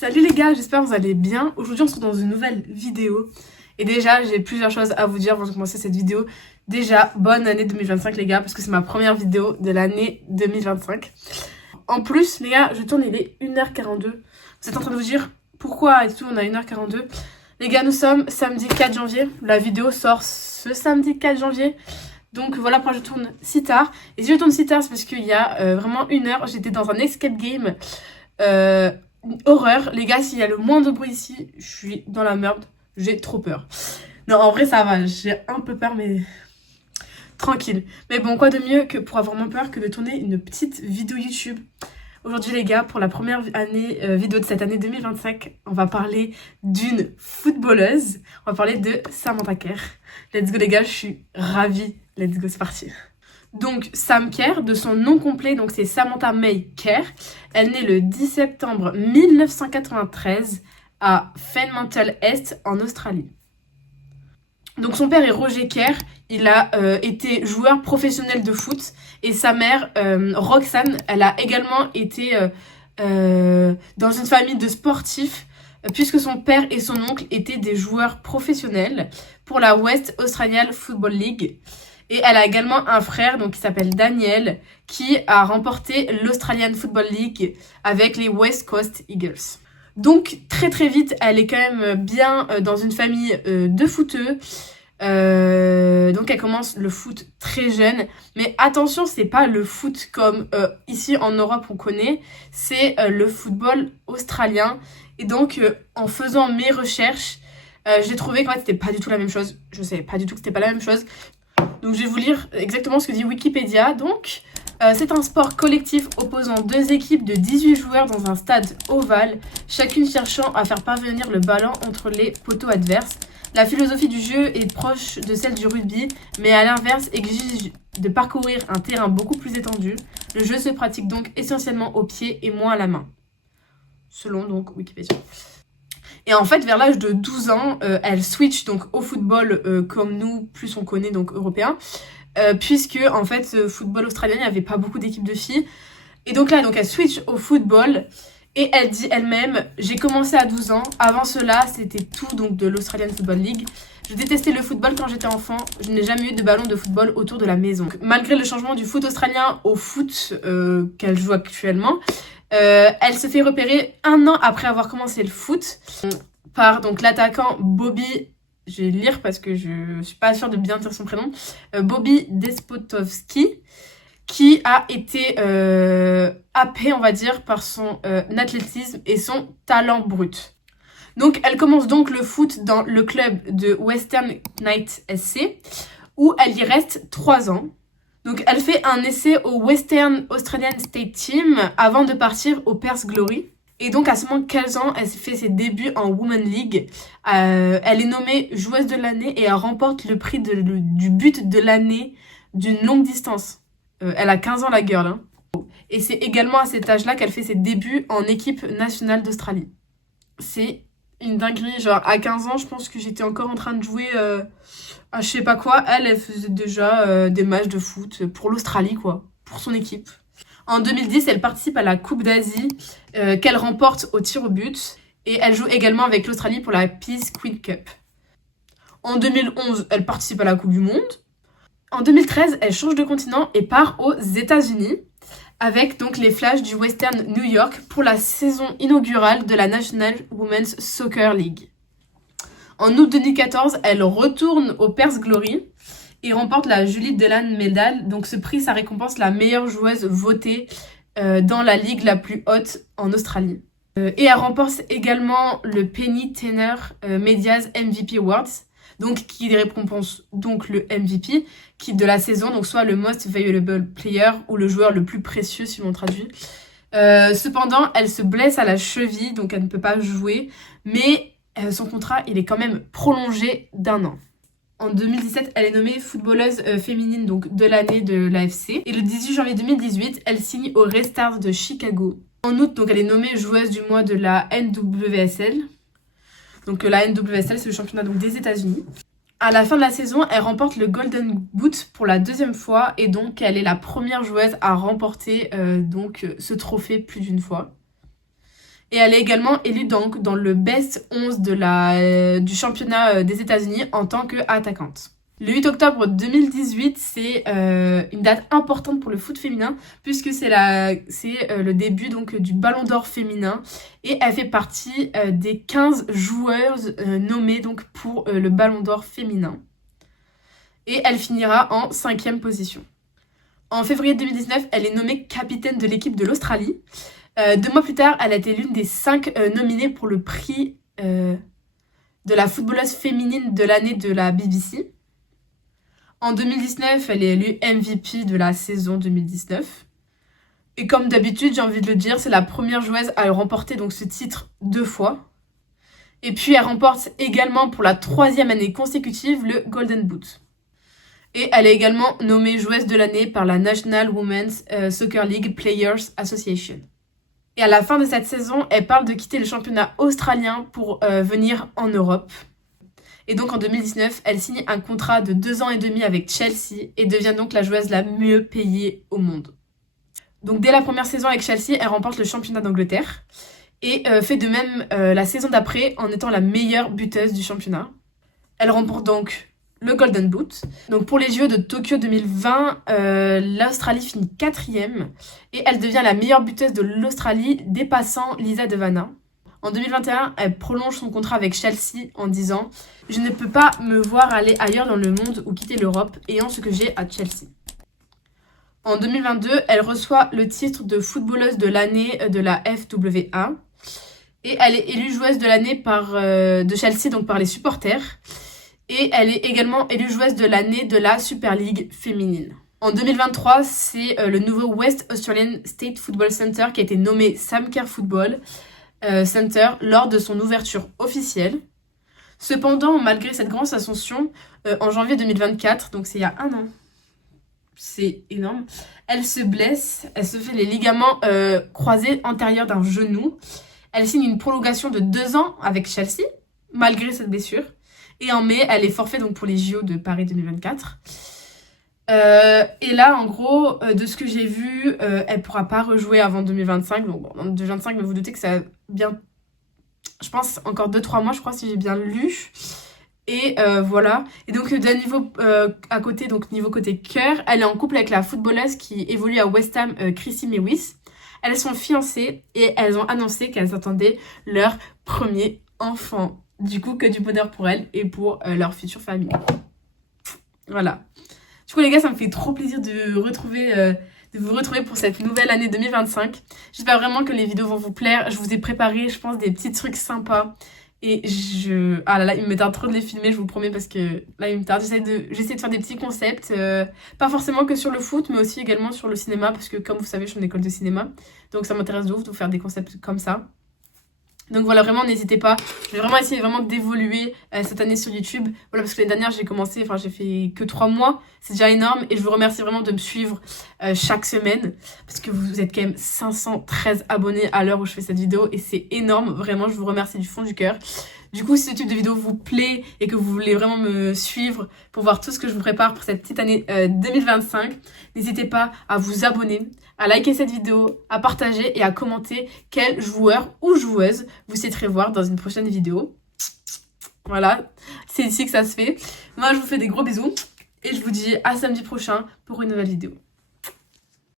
Salut les gars, j'espère que vous allez bien. Aujourd'hui on se retrouve dans une nouvelle vidéo. Et déjà j'ai plusieurs choses à vous dire avant de commencer cette vidéo. Déjà, bonne année 2025 les gars, parce que c'est ma première vidéo de l'année 2025. En plus les gars, je tourne, il est 1h42. Vous êtes en train de vous dire pourquoi et tout, on a 1h42. Les gars, nous sommes samedi 4 janvier. La vidéo sort ce samedi 4 janvier. Donc voilà pourquoi je tourne si tard. Et si je tourne si tard, c'est parce qu'il y a vraiment 1 heure, j'étais dans un escape game. Horreur, les gars, s'il y a le moins de bruit ici, je suis dans la merde, j'ai trop peur. Non, en vrai, ça va, j'ai un peu peur, mais tranquille. Mais bon, quoi de mieux que pour avoir moins peur que de tourner une petite vidéo YouTube. Aujourd'hui, les gars, pour la première vidéo de cette année 2025, on va parler d'une footballeuse. On va parler de Samantha Kerr. Let's go, les gars, je suis ravie. Let's go, c'est parti. Donc Sam Kerr, de son nom complet, donc c'est Samantha May Kerr. Elle naît le 10 septembre 1993 à Fremantle Est en Australie. Donc son père est Roger Kerr, il a été joueur professionnel de foot et sa mère Roxanne, elle a également été dans une famille de sportifs puisque son père et son oncle étaient des joueurs professionnels pour la West Australian Football League. Et elle a également un frère donc, qui s'appelle Daniel, qui a remporté l'Australian Football League avec les West Coast Eagles. Donc très très vite, elle est quand même bien dans une famille de footeux. Donc elle commence le foot très jeune. Mais attention, c'est pas le foot comme ici en Europe on connaît. C'est le football australien. Et donc en faisant mes recherches, j'ai trouvé qu'en fait c'était pas du tout la même chose. Je savais pas du tout que c'était pas la même chose. Donc je vais vous lire exactement ce que dit Wikipédia. Donc c'est un sport collectif opposant deux équipes de 18 joueurs dans un stade ovale, chacune cherchant à faire parvenir le ballon entre les poteaux adverses. La philosophie du jeu est proche de celle du rugby, mais à l'inverse exige de parcourir un terrain beaucoup plus étendu. Le jeu se pratique donc essentiellement au pied et moins à la main, selon donc Wikipédia. Et en fait, vers l'âge de 12 ans, elle switch donc au football comme nous, plus on connaît, donc européen. Puisque, en fait, football australien, il n'y avait pas beaucoup d'équipes de filles. Et donc là, elle switch au football. Et elle dit elle-même, j'ai commencé à 12 ans. Avant cela, c'était tout donc de l'Australian Football League. Je détestais le football quand j'étais enfant. Je n'ai jamais eu de ballon de football autour de la maison. Donc, malgré le changement du foot australien au foot qu'elle joue actuellement, elle se fait repérer 1 an après avoir commencé le foot par donc l'attaquant Bobby, je vais lire parce que je suis pas sûre de bien dire son prénom, Bobby Despotovski, qui a été happé, on va dire, par son athlétisme et son talent brut. Donc elle commence donc le foot dans le club de Western Knights SC, où elle y reste 3 ans. Donc elle fait un essai au Western Australian State Team avant de partir au Perth Glory. Et donc à seulement 15 ans, elle fait ses débuts en Women's League. Elle est nommée joueuse de l'année et elle remporte le prix du but de l'année d'une longue distance. Elle a 15 ans la girl. Hein. Et c'est également à cet âge-là qu'elle fait ses débuts en équipe nationale d'Australie. C'est une dinguerie. Genre à 15 ans, je pense que j'étais encore en train de jouer... je sais pas quoi, elle faisait déjà des matchs de foot pour l'Australie, quoi, pour son équipe. En 2010, elle participe à la Coupe d'Asie qu'elle remporte au tir au but. Et elle joue également avec l'Australie pour la Peace Queen Cup. En 2011, elle participe à la Coupe du Monde. En 2013, elle change de continent et part aux États-Unis avec donc les Flash du Western New York pour la saison inaugurale de la National Women's Soccer League. En août 2014, elle retourne au Perth Glory et remporte la Julie Delan Medal. Donc ce prix, ça récompense la meilleure joueuse votée dans la ligue la plus haute en Australie. Et elle remporte également le Penny Tenner Medias MVP Awards, donc qui récompense donc le MVP de la saison, donc soit le Most Valuable Player ou le joueur le plus précieux si l'on traduit. Cependant, elle se blesse à la cheville, donc elle ne peut pas jouer, mais son contrat, il est quand même prolongé d'1 an. En 2017, elle est nommée footballeuse féminine donc, de l'année de l'AFC. Et le 18 janvier 2018, elle signe aux Red Stars de Chicago. En août, donc, elle est nommée joueuse du mois de la NWSL. Donc la NWSL, c'est le championnat donc, des États-Unis. À la fin de la saison, elle remporte le Golden Boot pour la 2e fois. Et donc, elle est la première joueuse à remporter ce trophée plus d'une fois. Et elle est également élue donc dans le Best 11 du championnat des États-Unis en tant qu'attaquante. Le 8 octobre 2018, c'est une date importante pour le foot féminin puisque c'est le début donc du Ballon d'Or féminin et elle fait partie des 15 joueuses nommées donc pour le Ballon d'Or féminin. Et elle finira en 5e position. En février 2019, elle est nommée capitaine de l'équipe de l'Australie. 2 mois plus tard, elle a été l'une des 5 nominées pour le prix de la footballeuse féminine de l'année de la BBC. En 2019, elle est élue MVP de la saison 2019. Et comme d'habitude, j'ai envie de le dire, c'est la première joueuse à remporter donc ce titre 2 fois. Et puis elle remporte également pour la 3e année consécutive le Golden Boot. Et elle est également nommée joueuse de l'année par la National Women's Soccer League Players Association. Et à la fin de cette saison, elle parle de quitter le championnat australien pour venir en Europe. Et donc en 2019, elle signe un contrat de 2 ans et demi avec Chelsea et devient donc la joueuse la mieux payée au monde. Donc dès la première saison avec Chelsea, elle remporte le championnat d'Angleterre et fait de même la saison d'après en étant la meilleure buteuse du championnat. Elle remporte donc le Golden Boot. Donc pour les Jeux de Tokyo 2020, l'Australie finit 4e et elle devient la meilleure buteuse de l'Australie, dépassant Lisa De Vanna. En 2021, elle prolonge son contrat avec Chelsea en disant « Je ne peux pas me voir aller ailleurs dans le monde ou quitter l'Europe ayant ce que j'ai à Chelsea ». En 2022, elle reçoit le titre de footballeuse de l'année de la FWA et elle est élue joueuse de l'année de Chelsea, donc par les supporters. Et elle est également élue joueuse de l'année de la Super League féminine. En 2023, c'est le nouveau West Australian State Football Centre qui a été nommé Sam Kerr Football Center lors de son ouverture officielle. Cependant, malgré cette grande ascension, en janvier 2024, donc c'est il y a 1 an, c'est énorme, elle se blesse, elle se fait les ligaments croisés antérieurs d'un genou. Elle signe une prolongation de 2 ans avec Chelsea, malgré cette blessure. Et en mai, elle est forfait donc pour les JO de Paris 2024. Et là, en gros, de ce que j'ai vu, elle pourra pas rejouer avant 2025. Donc bon, en 2025, mais vous doutez que ça a bien, je pense, encore 2-3 mois, je crois, si j'ai bien lu. Et voilà. Et donc, d'un niveau à côté, donc niveau côté cœur, elle est en couple avec la footballeuse qui évolue à West Ham, Chrissy Mewis. Elles sont fiancées et elles ont annoncé qu'elles attendaient leur premier enfant. Du coup, que du bonheur pour elles et pour leur future famille. Voilà. Du coup, les gars, ça me fait trop plaisir de vous retrouver pour cette nouvelle année 2025. J'espère vraiment que les vidéos vont vous plaire. Je vous ai préparé, je pense, des petits trucs sympas. Et ah là là, il me tarde trop de les filmer, je vous promets, parce que là, il me tarde. J'essaie de faire des petits concepts. Pas forcément que sur le foot, mais aussi également sur le cinéma. Parce que, comme vous savez, je suis en école de cinéma. Donc, ça m'intéresse de ouf de vous faire des concepts comme ça. Donc voilà, vraiment n'hésitez pas, je vais vraiment essayer d'évoluer cette année sur YouTube. Voilà, parce que l'année dernière j'ai fait que 3 mois, c'est déjà énorme. Et je vous remercie vraiment de me suivre chaque semaine, parce que vous êtes quand même 513 abonnés à l'heure où je fais cette vidéo. Et c'est énorme, vraiment, je vous remercie du fond du cœur. Du coup, si ce type de vidéo vous plaît et que vous voulez vraiment me suivre pour voir tout ce que je vous prépare pour cette petite année 2025, n'hésitez pas à vous abonner, à liker cette vidéo, à partager et à commenter quel joueur ou joueuse vous souhaiterez voir dans une prochaine vidéo. Voilà, c'est ici que ça se fait. Moi, je vous fais des gros bisous et je vous dis à samedi prochain pour une nouvelle vidéo.